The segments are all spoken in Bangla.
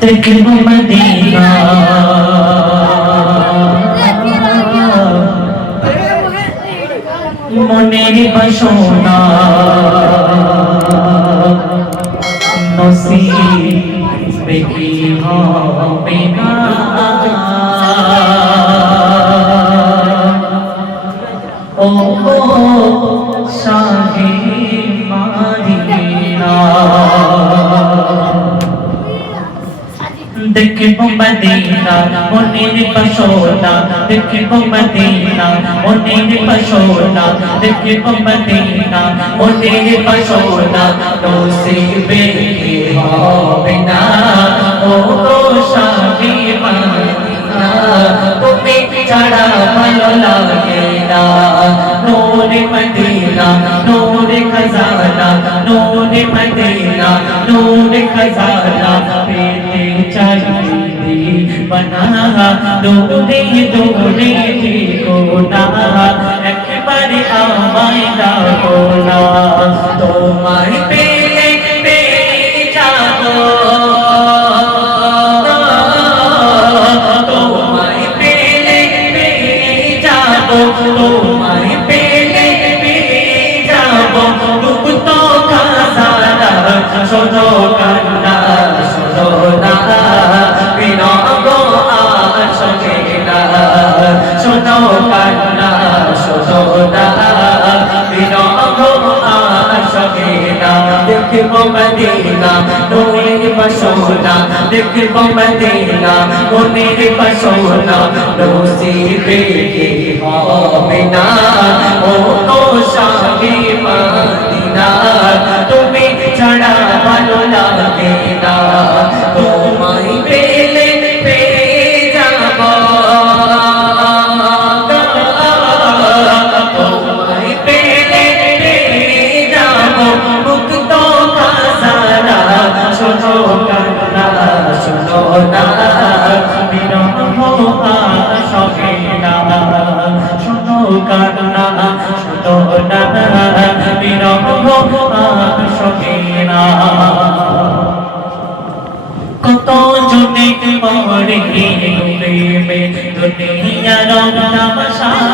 দেখব মদিনা মনের বাসনা নসিবে কি হবে না? ও শাহে দেখব মদিনা, মনের বাসনা দেখব মদিনা, মনের বাসনা দেখব মদিনা, মনের বাসনা নসিবে হবে না? ও গো শাহে মদিনা, তুমি ছাড়া ভালো লাগে না। নূরে মদিনা, নূরে খজানা, নূরে মদিনা, নূরে খজানা পেতে বনা দৌড়ে দৌড়ে ঠিকোনা একবারে আমায় ডাকো না তোমায় বাসনা দেখব মদিনা নূরের বাসনা নসিবে হবে না। ও তো শাহে কান্না শোনো না বিরহ আশকে কত জনে প্রেমে দুনিয়ার তামাশায়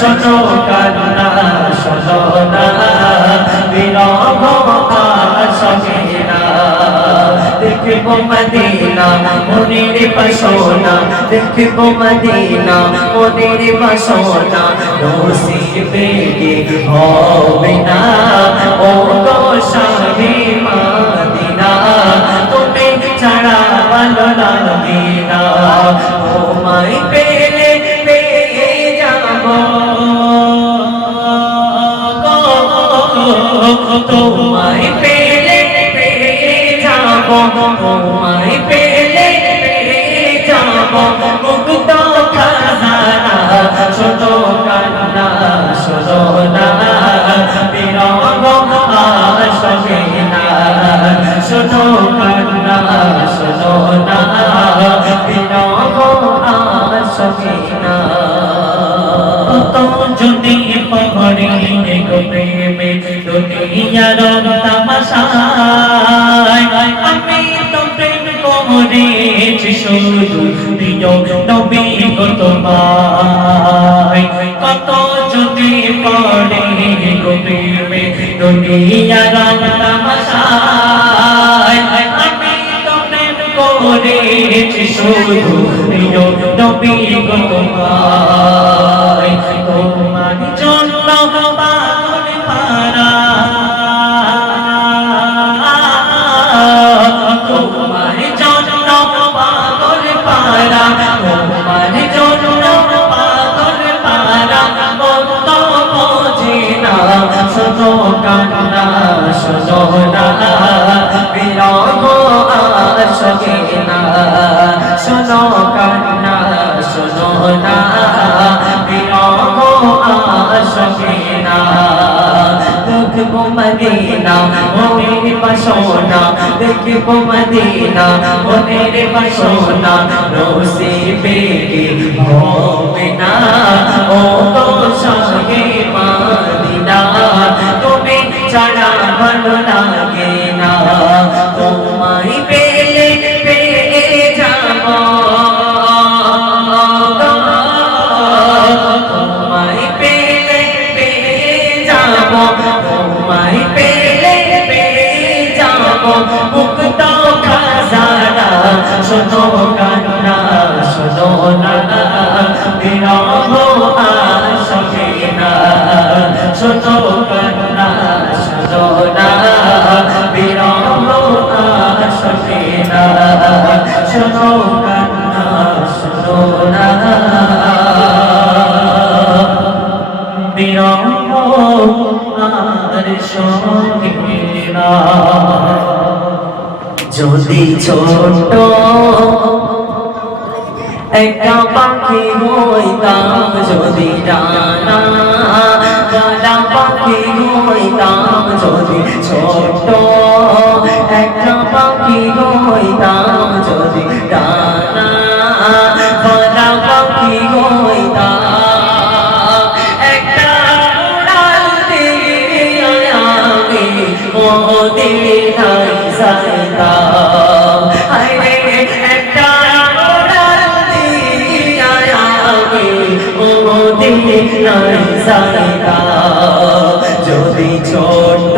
শোনো কান্না, শোনো না। বিরহ আসবে না। দেখব মদিনা, মনের বাসনা দেখব মদিনা, মনের বাসনা নসিবে কি হবে না? ও গো শাহে মদিনা, তুমি ছাড়া ভালো লাগে না। তোমায় পেলে তোমায় পেলে পেয়ে যাব। দুনিয়ার তামাশায়। আমি তো প্রেম করেছি, শুধু প্রিয় নবী গো কত যদি পড়ে গো প্রেমে দুনিয়ার তামাশায়। আমি তো প্রেম করেছি, শুধু প্রিয় নবী গো শোনো না বিরহ আসবে না শোনো কান্না শোনো না বিরহ আসবে না দেখব মদিনা মনের বাসনা দেখব মদিনা মনের বাসনা হবে শোনো কান্না, শোনো না, বিরহ আসবে না শোনো কান্না, শোনো না, বিরহ আসবে না শোনো যদি ছোট একটা পাখি হইতাম যদি ডানা গালা পাখি হইতাম যদি ছোট একটা পাখি হইতাম যদি ডানা গালা পাখি হইতাম একটা উড়াল দিয়ে আমি মদিনায় যাইতাম মদিনায় যাইতাম যদি ছোট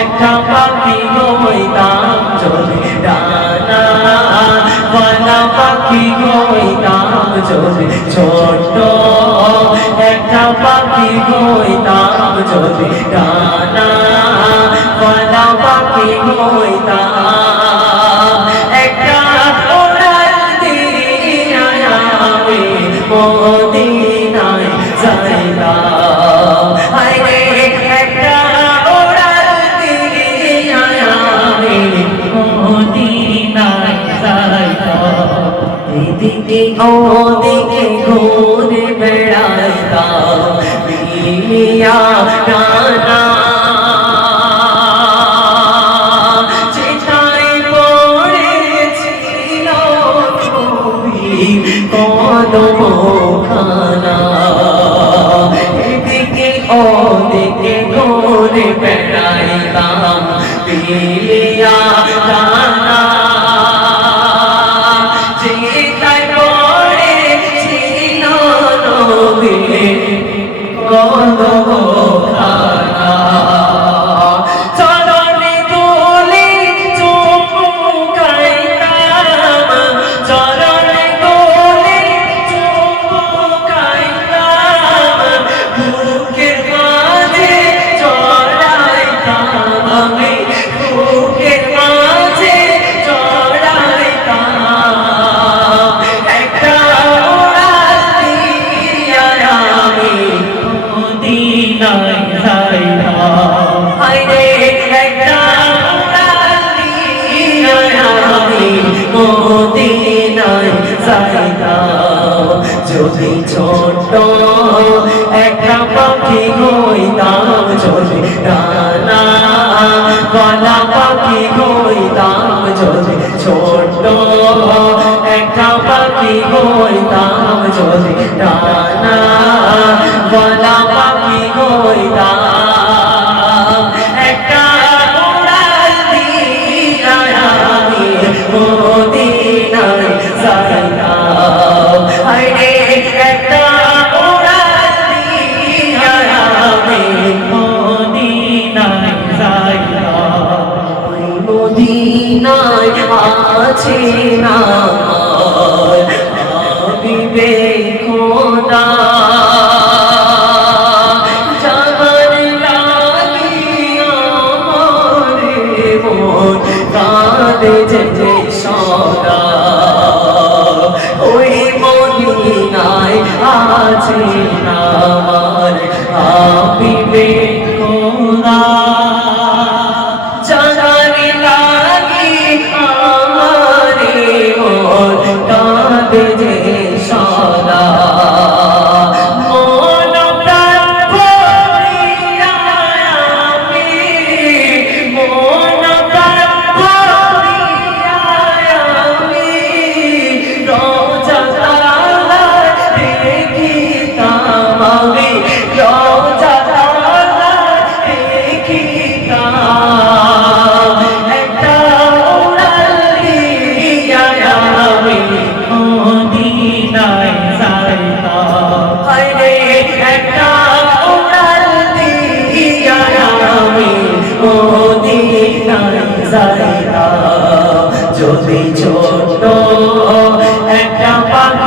একটা পাখি হইতাম, যদি ডানা বলা পাখি হইতাম, যদি ছোট একটা পাখি হইতাম, যদি ডানা বলা পাখি হইতাম এদিকে ওদিকে ঘুরে বেড়াইতাম বিলিয়া টানা। যেটাই পড়েছিল তুমি কদম খানা এদিকে ঘুরে বিলিয়া যদি ছোট একটা পাখি হইতাম যদি ডানা গলা পাখি হইতাম একটা উড়াল দিয়া আমি মদিনায় আছে না হাবিবে খোদা। জাগার লাগিয়া মরে মন, কাঁদে যে যে সদা। ওই মদিনায় আছে না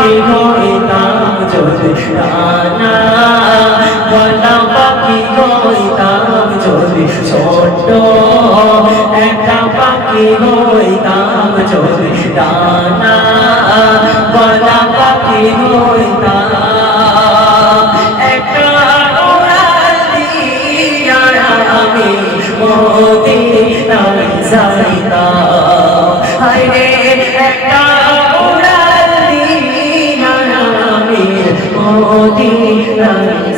পাখি হইতাম যদি রানা গলা পাখি হইতাম যদি ছোট। একটা পাখি হইতাম যদি রানা গলা পাখি উড়াল দিয়া আমি মদিনায় যাইতাম। হায়রে একটা উড়াল